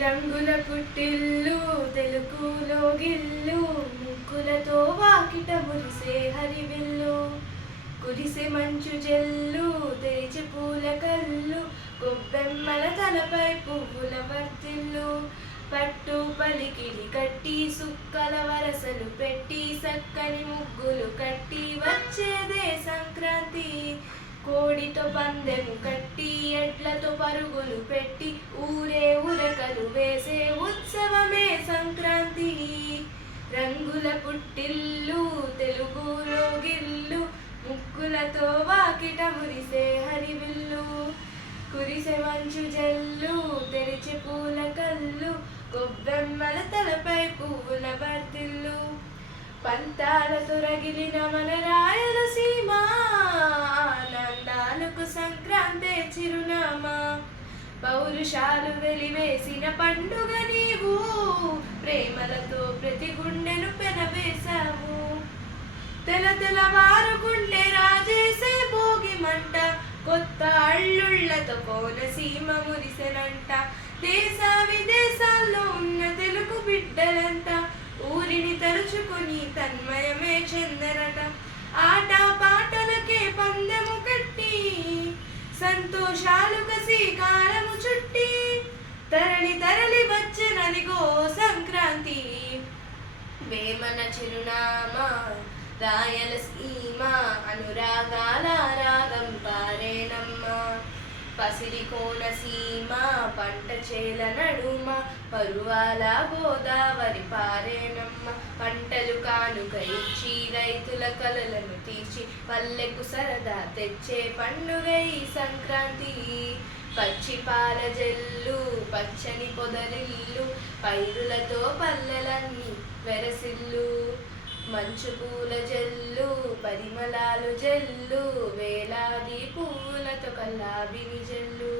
రంగుల పుట్టిల్లు తెలుగులో గిల్లు ముగ్గులతో వాకిట మురిసే హరివిల్లు కురిసే మంచు జల్లు తెరిచి పూల కళ్ళు గొబ్బెమ్మల తలపై పువ్వుల వర్తిల్లు పట్టు పలికిడి కట్టి సుక్కల వరసలు పెట్టి సక్కని ముగ్గులు కట్టి వచ్చేదే సంక్రాంతి కోడితో పందెము కట్టి ఎడ్లతో పరుగులు పెట్టి ఊరే ఉరకలు వేసే ఉత్సవమే సంక్రాంతి రంగుల పుట్టిల్లు తెలుగులో గిల్లు ముగ్గులతో వాకిట మురిసే హరివిల్లు కురిసే మంచు జల్లు తెరిచి పూల కళ్ళు గొబ్బెమ్మల తలపై పువ్వుల వర్తిల్లు పంతాలతో రగిలిన మన రాయలసీమ ఆనందాలకు సంక్రాంతే చిరునామా పౌరుషాలు వెలివేసిన పండుగ నీవు ప్రేమలతో ప్రతి గుండెను పెనవేశావు తెలతెలవారు గుండె రాజేసే భోగి మంట కొత్త అల్లుళ్ళతో కోనసీమ మురిసెనంట దేశ విదేశాల్లో ఉన్న తెలుగు బిడ్డలంతా ఊరిని తలుచుకుని తన్మయమే చెందరట ఆట పాటలకే పందెము కట్టి సంతోషాలు కసి కాలము చుట్టి తరలి తరలి వచ్చనదిగో సంక్రాంతి వేమన చిరునామా రాయలసీమ అనురాగాల రాగం పారేనమ్మ పసిడి కోనసీమ పంట చేల నడుమ పరువాల గోదావరి పారేనమ్మ పంటలు కానుక ఇచ్చి రైతుల కలలను తీర్చి పల్లెకు సరదా తెచ్చే పండుగ ఈ సంక్రాంతి పచ్చి పాల జల్లు పచ్చని పొదరిల్లు పైరులతో పల్లెలన్నీ వెరసిల్లు మంచు పూల జల్లు పరిమళాలు జల్లు వేలాది పూలతో కల్లాబిని జల్లు